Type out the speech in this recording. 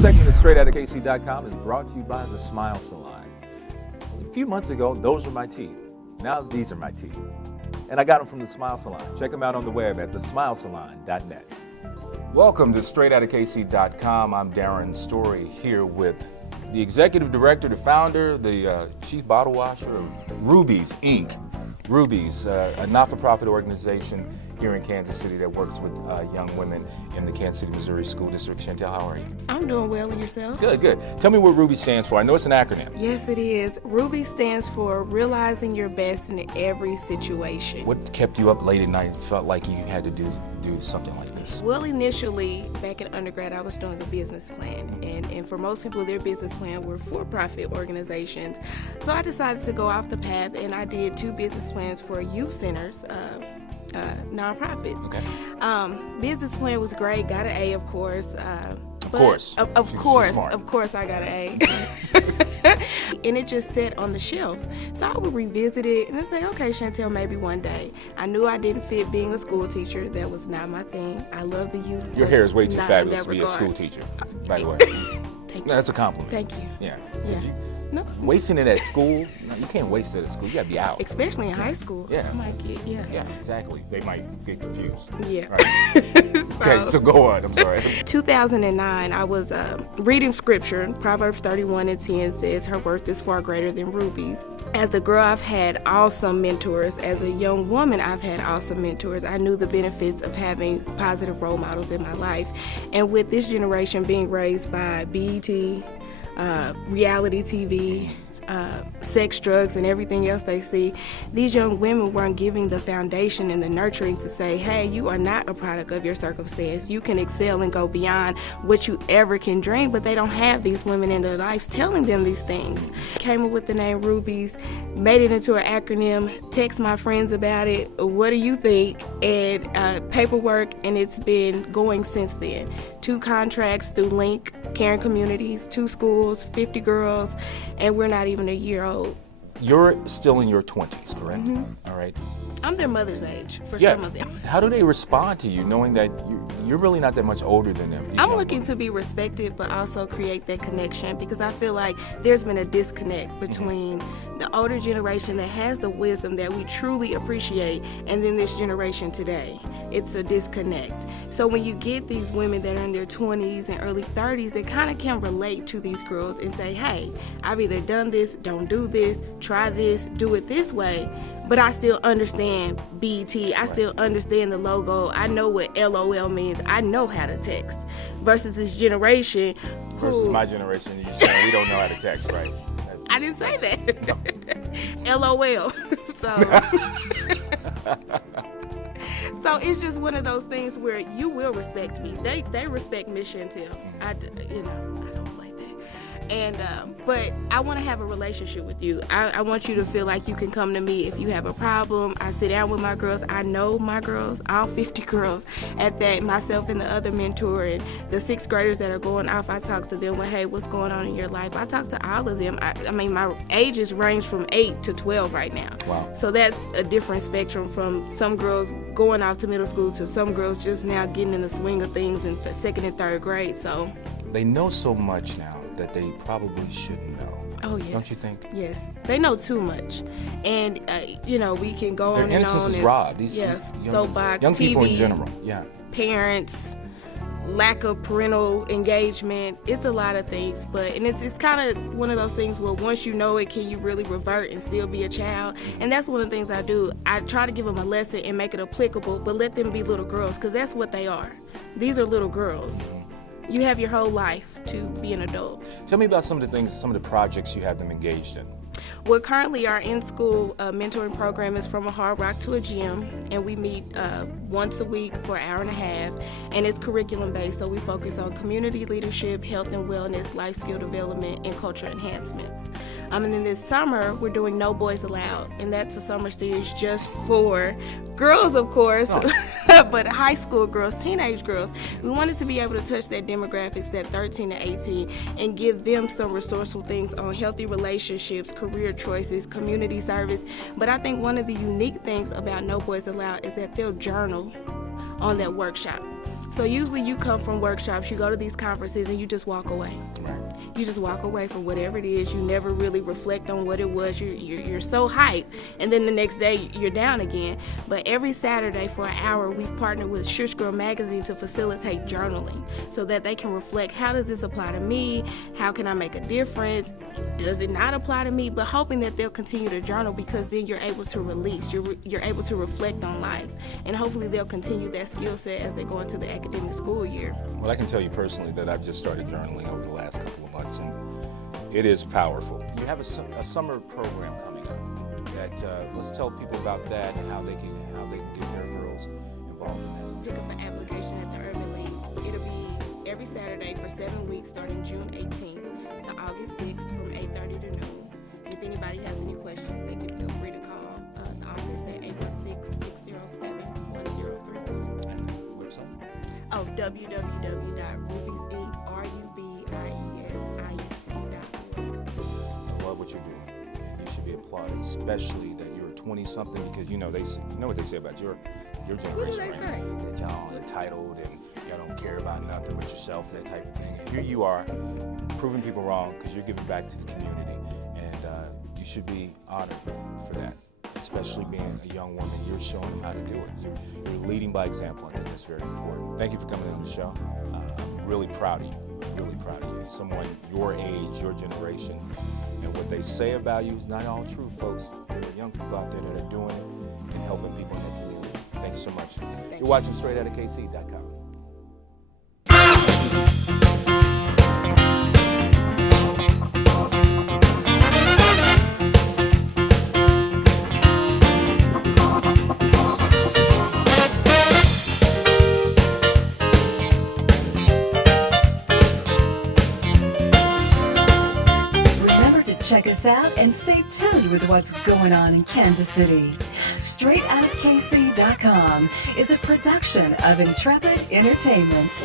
This segment of StarightKC.com is brought to you by the Smile Salon. A few months ago, those were my teeth. Now these are my teeth. And I got them from the Smile Salon. Check them out on the web at thesmilesalon.net. Welcome to StarightKC.com. I'm Darren Story here with the executive director, the founder, the chief bottle washer of R.U.B.I.E.S, Inc. R.U.B.I.E.S, a not-for-profit organization here in Kansas City that works with young women in the Kansas City, Missouri School District. Chantell, how are you? I'm doing well, and yourself? Good, good. Tell me what R.U.B.I.E.S stands for. I know it's an acronym. Yes, it is. R.U.B.I.E.S stands for Realizing Your Best in Every Situation. What kept you up late at night and felt like you had to do something like this? Well, initially, back in undergrad, I was doing a business plan. And for most people, their business plan were for-profit organizations. So I decided to go off the path, and I did 2 business plans for youth centers, nonprofits. Okay. Business plan was great. Got an A, of course. Of course, I got an A. And it just sat on the shelf. So I would revisit it and say, okay, Chantell, maybe one day. I knew I didn't fit being a school teacher. That was not my thing. I love the youth. Your hair is way too fabulous to be a school teacher, by the way. Thank you. No, that's a compliment. Thank you. Yeah. No. Wasting it at school, no, you can't waste it at school. You gotta be out. Especially in high school. Yeah. I might get, Yeah, exactly. They might get confused. Yeah. Right. Okay, so go on. I'm sorry. 2009, I was reading scripture. Proverbs 31:10 says, her worth is far greater than rubies. As a girl, I've had awesome mentors. As a young woman, I've had awesome mentors. I knew the benefits of having positive role models in my life. And with this generation being raised by BET, reality TV, sex, drugs, and everything else they see, these young women weren't giving the foundation and the nurturing to say, hey, you are not a product of your circumstance. You can excel and go beyond what you ever can dream, but they don't have these women in their lives telling them these things. Came up with the name R.U.B.I.E.S, made it into an acronym, text my friends about it, what do you think, and paperwork, and it's been going since then. 2 contracts through Link, Caring Communities, 2 schools, 50 girls, and we're not even a year old. You're still in your 20s, correct? Mm-hmm. All right. I'm their mother's age for some of them. How do they respond to you knowing that you're really not that much older than them? I'm looking to be respected, but also create that connection, because I feel like there's been a disconnect between the older generation that has the wisdom that we truly appreciate and then this generation today. It's a disconnect. So when you get these women that are in their 20s and early 30s, they kind of can relate to these girls and say, hey, I've either done this, don't do this, try this, do it this way, but I still understand BET. I still understand the logo. I know what LOL means. I know how to text. Versus this generation Versus my generation, you're saying we don't know how to text, right? I didn't say that. LOL. So it's just one of those things where you will respect me. They respect Miss Chantell. I don't like that. And but I want to have a relationship with you. I want you to feel like you can come to me if you have a problem. I sit down with my girls. I know my girls, all 50 girls at that, myself and the other mentor, and the 6th graders that are going off. I talk to them. Well, hey, what's going on in your life? I talk to all of them. I mean, my ages range from 8 to 12 right now. Wow. So that's a different spectrum from some girls going off to middle school to some girls just now getting in the swing of things in the 2nd and 3rd grade. So they know so much now that they probably shouldn't know. Oh, yes. Don't you think? Yes. They know too much. And, we can go on and on. Their innocence is robbed. These soapbox, young TV, people in general. Parents, lack of parental engagement. It's a lot of things. And it's kind of one of those things where once you know it, can you really revert and still be a child? And that's one of the things I do. I try to give them a lesson and make it applicable, but let them be little girls, because that's what they are. These are little girls. You have your whole life to be an adult. Tell me about some of the projects you have them engaged in. Well, currently our in-school mentoring program is From a Hard Rock to a Gym, and we meet once a week for an hour and a half, and it's curriculum-based, so we focus on community leadership, health and wellness, life skill development, and cultural enhancements. And then this summer, we're doing No Boys Allowed, and that's a summer series just for girls, of course, but high school girls, teenage girls. We wanted to be able to touch that demographics, that 13 to 18, and give them some resourceful things on healthy relationships, career choices, community service. But I think one of the unique things about No Boys Allowed is that they'll journal on that workshop. So usually you come from workshops, you go to these conferences, and you just walk away. Right. You just walk away from whatever it is. You never really reflect on what it was. You're so hyped, and then the next day you're down again. But every Saturday for an hour, we've partnered with Shush Girl Magazine to facilitate journaling so that they can reflect, how does this apply to me? How can I make a difference? Does it not apply to me? But hoping that they'll continue to journal, because then you're able to release. You're able to reflect on life, and hopefully they'll continue that skill set as they go into the academic school year. Well, I can tell you personally that I've just started journaling over the last couple of months, and it is powerful. You have a summer program coming up. Let's tell people about that and how they can get their girls involved in that. Pick up an application at the Urban League. It'll be every Saturday for 7 weeks, starting June 18th to August 6th from 8:30 to noon. If anybody has any questions, they can feel free to call the office at 816-607-1031. And the website? Oh, www.rubies.inc, RUBIESINC.org. I love what you're doing. You should be applauded, especially that you're 20-something, because you know what they say about your generation. What do they right? say? That y'all entitled and y'all don't care about nothing but yourself, that type of thing. And here you are, proving people wrong, because you're giving back to the community, and you should be honored for that. Especially being a young woman, you're showing them how to do it. You're leading by example. I think that's very important. Thank you for coming on the show. I'm really proud of you. Really proud of you. Someone your age, your generation, and what they say about you is not all true, folks. There are young people out there that are doing it and helping people in the community. Thank you so much. You're watching Straight Outta KC.com. Check us out and stay tuned with what's going on in Kansas City. StraightOutofKC.com is a production of Intrepid Entertainment.